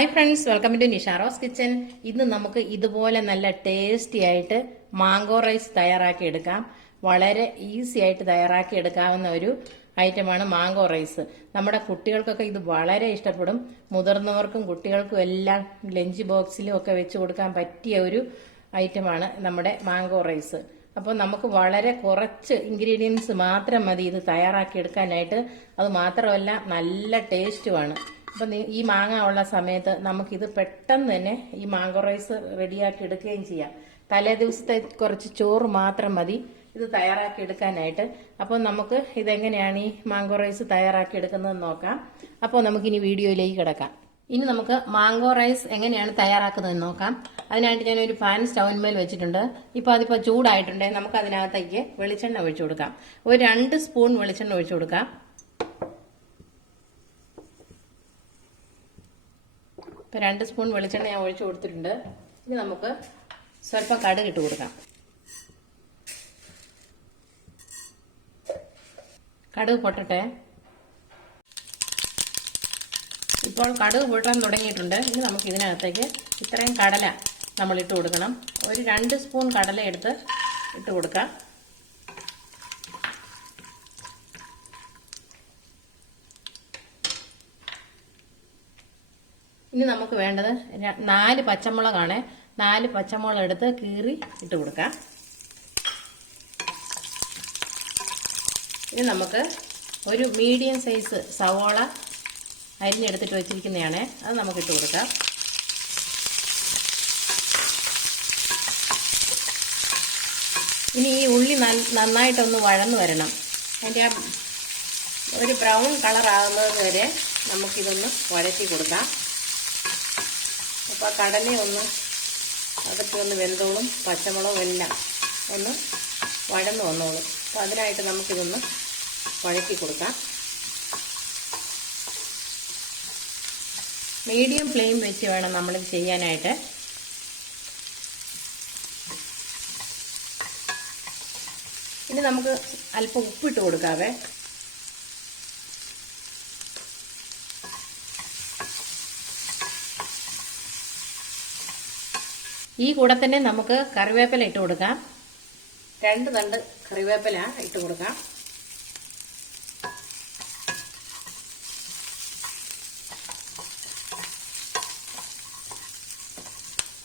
Hi friends, welcome to Nisharos kitchen. ഇന്ന് നമുക്ക് ഇതുപോലെ നല്ല ടേസ്റ്റി ആയിട്ട് മാംഗോ റൈസ് തയ്യാറാക്കി എടുക്കാം. വളരെ ഈസി ആയിട്ട് തയ്യാറാക്കി എടുക്കാവുന്ന ഒരു ഐറ്റമാണ് മാംഗോ റൈസ്. നമ്മുടെ കുട്ടികൾക്കൊക്കെ ഇത് വളരെ ഇഷ്ടപ്പെടും. മുതിർന്നവർക്കും കുട്ടികൾക്കും എല്ലാം ലഞ്ച് ബോക്സിലും ഒക്കെ വെച്ച് കൊടുക്കാൻ പറ്റിയ ഒരു ഐറ്റമാണ് നമ്മുടെ മാംഗോ റൈസ്. അപ്പോൾ നമുക്ക് വളരെ കുറച്ച് ഇൻഗ്രീഡിയൻസ് മാത്രം മതി ഇത് തയ്യാറാക്കി എടുക്കാനായിട്ട്. അത് മാത്രമല്ല നല്ല ടേസ്റ്റുമാണ്. അപ്പം ഈ മാങ്ങ ഉള്ള സമയത്ത് നമുക്കിത് പെട്ടെന്ന് തന്നെ ഈ മാംഗോ റൈസ് റെഡിയാക്കി എടുക്കുകയും ചെയ്യാം. തലേ ദിവസത്തെ കുറച്ച് ചോറ് മാത്രം മതി ഇത് തയ്യാറാക്കി എടുക്കാനായിട്ട്. അപ്പോൾ നമുക്ക് ഇതെങ്ങനെയാണ് ഈ മാംഗോ റൈസ് തയ്യാറാക്കി എടുക്കുന്നതെന്ന് നോക്കാം. അപ്പോൾ നമുക്കിനി വീഡിയോയിലേക്ക് കിടക്കാം. ഇനി നമുക്ക് മാംഗോ റൈസ് എങ്ങനെയാണ് തയ്യാറാക്കുന്നതെന്ന് നോക്കാം. അതിനായിട്ട് ഞാനൊരു പാൻ സ്റ്റൗവിന്മേൽ വെച്ചിട്ടുണ്ട്. അതിപ്പോൾ ചൂടായിട്ടുണ്ട്. നമുക്ക് അതിനകത്തേക്ക് വെളിച്ചെണ്ണ ഒഴിച്ചു കൊടുക്കാം. ഒരു 2 സ്പൂൺ വെളിച്ചെണ്ണ ഒഴിച്ചു കൊടുക്കാം. ഇപ്പം 2 സ്പൂൺ വെളിച്ചെണ്ണ ഞാൻ ഒഴിച്ചു കൊടുത്തിട്ടുണ്ട്. ഇനി നമുക്ക് സ്വല്പം കടുക് ഇട്ട് കൊടുക്കാം. കടുക് പൊട്ടട്ടെ. ഇപ്പോൾ കടുക് പൊട്ടാൻ തുടങ്ങിയിട്ടുണ്ട്. ഇനി നമുക്ക് ഇതിനകത്തേക്ക് ഇത്രയും കടല നമ്മൾ ഇട്ട് കൊടുക്കണം. ഒരു 2 സ്പൂൺ കടല എടുത്ത് ഇട്ട് കൊടുക്കാം. ഇനി നമുക്ക് വേണ്ടത് 4 പച്ചമുളകാണ്. 4 പച്ചമുളക് എടുത്ത് കീറി ഇട്ട് കൊടുക്കാം. ഇനി നമുക്ക് ഒരു മീഡിയം സൈസ് സവോള അരിഞ്ഞെടുത്തിട്ട് വെച്ചിരിക്കുന്നതാണ്. അത് നമുക്ക് ഇട്ട് കൊടുക്കാം. ഇനി ഈ ഉള്ളി നന്നായിട്ടൊന്ന് വഴന്നു വരണം. അതിൻ്റെ ആ ഒരു ബ്രൗൺ കളർ ആകുന്നത് വരെ നമുക്കിതൊന്ന് വഴറ്റി കൊടുക്കാം. അപ്പോൾ കടലയൊന്ന് അതൊക്കെ ഒന്ന് വെന്തോളും, പച്ചമുളകും എല്ലാം ഒന്ന് വഴന്നു വന്നോളും. അപ്പോൾ അതിനായിട്ട് നമുക്കിതൊന്ന് വഴറ്റി കൊടുക്കാം. മീഡിയം ഫ്ലെയിം വെച്ച് വേണം നമ്മളിത് ചെയ്യാനായിട്ട്. ഇനി നമുക്ക് അല്പം ഉപ്പിട്ട് കൊടുക്കാവേ. ഈ കൂടെ തന്നെ നമുക്ക് കറിവേപ്പില ഇട്ട് കൊടുക്കാം. 2 തണ്ട് കറിവേപ്പില ഇട്ട് കൊടുക്കാം.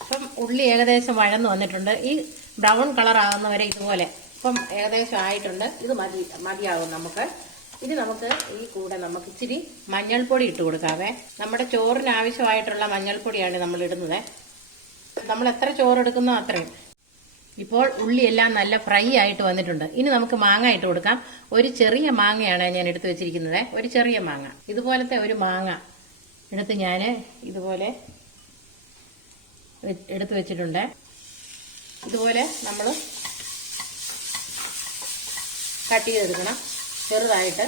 ഇപ്പം ഉള്ളി ഏകദേശം വഴന്നു വന്നിട്ടുണ്ട്. ഈ ബ്രൗൺ കളർ ആകുന്നവരെ ഇതുപോലെ ഇപ്പം ഏകദേശം ആയിട്ടുണ്ട്. ഇത് മതിയാകും നമുക്ക്. ഇനി നമുക്ക് ഈ കൂടെ നമുക്ക് ഇച്ചിരി മഞ്ഞൾപ്പൊടി ഇട്ട് കൊടുക്കാവേ. നമ്മുടെ ചോറിന് ആവശ്യമായിട്ടുള്ള മഞ്ഞൾപ്പൊടിയാണ് നമ്മൾ ഇടുന്നത്. നമ്മൾ എത്ര ചോറെടുക്കുന്നോ അത്രയും. ഇപ്പോൾ ഉള്ളിയെല്ലാം നല്ല ഫ്രൈ ആയിട്ട് വന്നിട്ടുണ്ട്. ഇനി നമുക്ക് മാങ്ങ ഇട്ട് കൊടുക്കാം. ഒരു ചെറിയ മാങ്ങയാണ് ഞാൻ എടുത്തു വെച്ചിരിക്കുന്നത്. ഒരു ചെറിയ മാങ്ങ, ഇതുപോലത്തെ ഒരു മാങ്ങ എടുത്ത് ഞാൻ ഇതുപോലെ എടുത്തു വെച്ചിട്ടുണ്ട്. ഇതുപോലെ നമ്മൾ കട്ട് ചെയ്തെടുക്കണം ചെറുതായിട്ട്.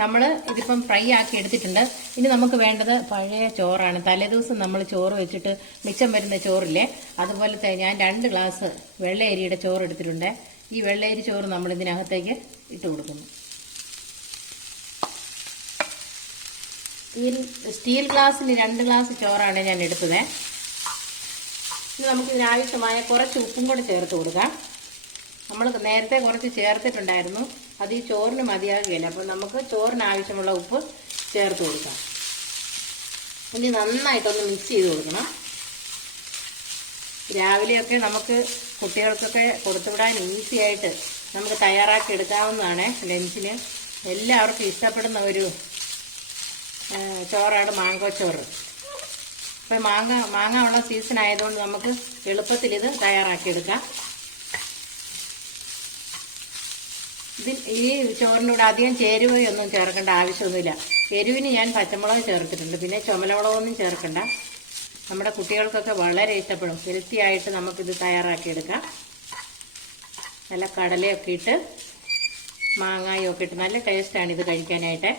നമ്മൾ ഇതിപ്പം ഫ്രൈ ആക്കി എടുത്തിട്ടുണ്ട്. ഇനി നമുക്ക് വേണ്ടത് പഴയ ചോറാണ്. തലേദിവസം നമ്മൾ ചോറ് വെച്ചിട്ട് മിച്ചം വരുന്ന ചോറില്ലേ, അതുപോലത്തെ ഞാൻ 2 ഗ്ലാസ് വെള്ളയരിയുടെ ചോറ് എടുത്തിട്ടുണ്ട്. ഈ വെള്ളയരി ചോറ് നമ്മൾ ഇതിനകത്തേക്ക് ഇട്ട് കൊടുക്കുന്നു. സ്റ്റീൽ ഗ്ലാസ്സിന് 2 ഗ്ലാസ് ചോറാണ് ഞാൻ എടുത്തത്. ഇനി നമുക്ക് ഇതിനാവശ്യമായ കുറച്ച് ഉപ്പും കൂടെ ചേർത്ത് കൊടുക്കാം. നമ്മൾ നേരത്തെ കുറച്ച് ചേർത്തിട്ടുണ്ടായിരുന്നു. അത് ഈ ചോറിന് മതിയാകുകയില്ല. അപ്പോൾ നമുക്ക് ചോറിന് ആവശ്യമുള്ള ഉപ്പ് ചേർത്ത് കൊടുക്കാം. ഇനി നന്നായിട്ടൊന്ന് മിക്സ് ചെയ്ത് കൊടുക്കണം. രാവിലെയൊക്കെ നമുക്ക് കുട്ടികൾക്കൊക്കെ കൊടുത്തുവിടാൻ ഈസി ആയിട്ട് നമുക്ക് തയ്യാറാക്കി എടുക്കാവുന്നതാണ്. ലഞ്ചിന് എല്ലാവർക്കും ഇഷ്ടപ്പെടുന്ന ഒരു ചോറാണ് മാംഗോ ചോറ്. അപ്പോൾ മാങ്ങ ഉള്ള സീസൺ ആയതുകൊണ്ട് നമുക്ക് എളുപ്പത്തിൽ ഇത് തയ്യാറാക്കിയെടുക്കാം. ഈ ചോറിനോട് അധികം ചേരുവയൊന്നും ചേർക്കേണ്ട ആവശ്യമൊന്നുമില്ല. എരിവിന് ഞാൻ പച്ചമുളക് ചേർത്തിട്ടുണ്ട്. പിന്നെ ചുമലമുളകൊന്നും ചേർക്കണ്ട. നമ്മുടെ കുട്ടികൾക്കൊക്കെ വളരെ ഇഷ്ടപ്പെടും. ഹെൽത്തി ആയിട്ട് നമുക്കിത് തയ്യാറാക്കിയെടുക്കാം. നല്ല കടലയൊക്കെ ഇട്ട് മാങ്ങായും ഒക്കെ ഇട്ട് നല്ല ടേസ്റ്റാണ് ഇത് കഴിക്കാനായിട്ട്.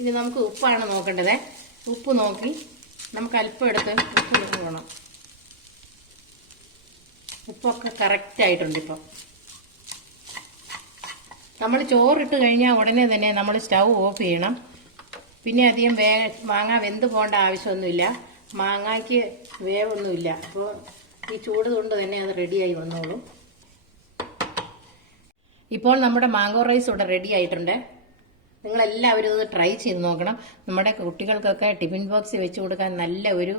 ഇനി നമുക്ക് ഉപ്പാണ് നോക്കേണ്ടത്. ഉപ്പ് നോക്കി നമുക്ക് അല്പം എടുത്ത് ഉപ്പ് വേണം. ഉപ്പൊക്കെ കറക്റ്റ് ആയിട്ടുണ്ട്. ഇപ്പം നമ്മൾ ചോറിട്ട് കഴിഞ്ഞാൽ ഉടനെ തന്നെ നമ്മൾ സ്റ്റൗ ഓഫ് ചെയ്യണം. പിന്നെ അധികം മാങ്ങ വെന്ത് പോകേണ്ട ആവശ്യമൊന്നുമില്ല. മാങ്ങയ്ക്ക് വേവൊന്നുമില്ല. അപ്പോൾ ഈ ചൂട് കൊണ്ട് തന്നെ അത് റെഡിയായി വന്നോളൂ. ഇപ്പോൾ നമ്മുടെ മാംഗോ റൈസ് ഇവിടെ റെഡി ആയിട്ടുണ്ട്. നിങ്ങളെല്ലാവരും ഇത് ട്രൈ ചെയ്ത് നോക്കണം. നമ്മുടെ കുട്ടികൾക്കൊക്കെ ടിഫിൻ ബോക്സിൽ വെച്ച് കൊടുക്കാൻ നല്ല ഒരു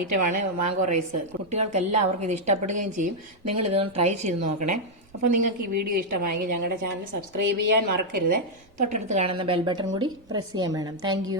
ഐറ്റമാണ് മാംഗോ റൈസ്. കുട്ടികൾക്ക് എല്ലാവർക്കും ഇത് ഇഷ്ടപ്പെടുകയും ചെയ്യും. നിങ്ങൾ ഇതൊന്ന് ട്രൈ ചെയ്ത് നോക്കണേ. അപ്പോൾ നിങ്ങൾക്ക് ഈ വീഡിയോ ഇഷ്ടമായെങ്കിൽ ഞങ്ങളുടെ ചാനൽ സബ്സ്ക്രൈബ് ചെയ്യാൻ മറക്കരുത്. തൊട്ടടുത്ത് കാണുന്ന ബെൽ ബട്ടൺ കൂടി പ്രസ് ചെയ്യാൻ വേണം. താങ്ക്